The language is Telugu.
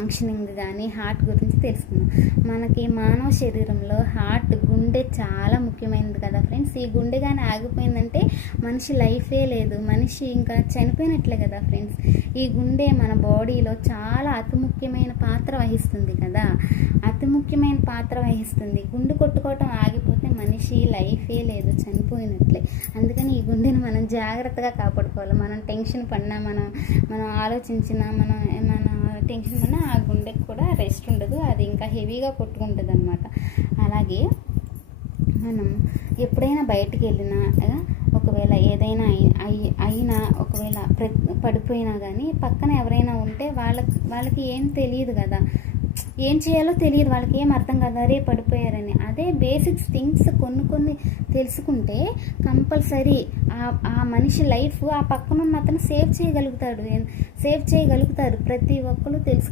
ఫంక్షనింగ్ కానీ హార్ట్ గురించి తెలుసుకుందాం. మనకి మానవ శరీరంలో గుండె చాలా ముఖ్యమైనది కదా ఫ్రెండ్స్. ఈ గుండె కానీ ఆగిపోయిందంటే మనిషి లైఫే లేదు, మనిషి ఇంకా చనిపోయినట్లే కదా ఫ్రెండ్స్. ఈ గుండె మన బాడీలో చాలా అతి ముఖ్యమైన పాత్ర వహిస్తుంది కదా, అతి ముఖ్యమైన పాత్ర వహిస్తుంది. గుండె కొట్టుకోవటం ఆగిపోతే మనిషి లైఫే లేదు, చనిపోయినట్లే. అందుకని ఈ గుండెని మనం జాగ్రత్తగా కాపాడుకోవాలి. మనం టెన్షన్ పడినా, మనం ఆలోచించినా, మనం ఏమైనా టెన్షన్ పడినా ఆ గుండెకి కూడా రెస్ట్ ఉండదు, అది ఇంకా హెవీగా కొట్టుకుంటుంది అనమాట. అలాగే మనం ఎప్పుడైనా బయటికి వెళ్ళినా, ఒకవేళ ఏదైనా అయినా, ఒకవేళ పడిపోయినా కానీ పక్కన ఎవరైనా ఉంటే వాళ్ళకి ఏం తెలియదు కదా, ఏం చేయాలో తెలియదు, వాళ్ళకి ఏం అర్థం కాదు, అరే పడిపోయారని. అదే బేసిక్స్ థింగ్స్ కొన్ని తెలుసుకుంటే కంపల్సరీ ఆ మనిషి లైఫ్ ఆ పక్కనున్న అతను సేవ్ చేయగలుగుతారు. ప్రతి ఒక్కరు తెలుసుకో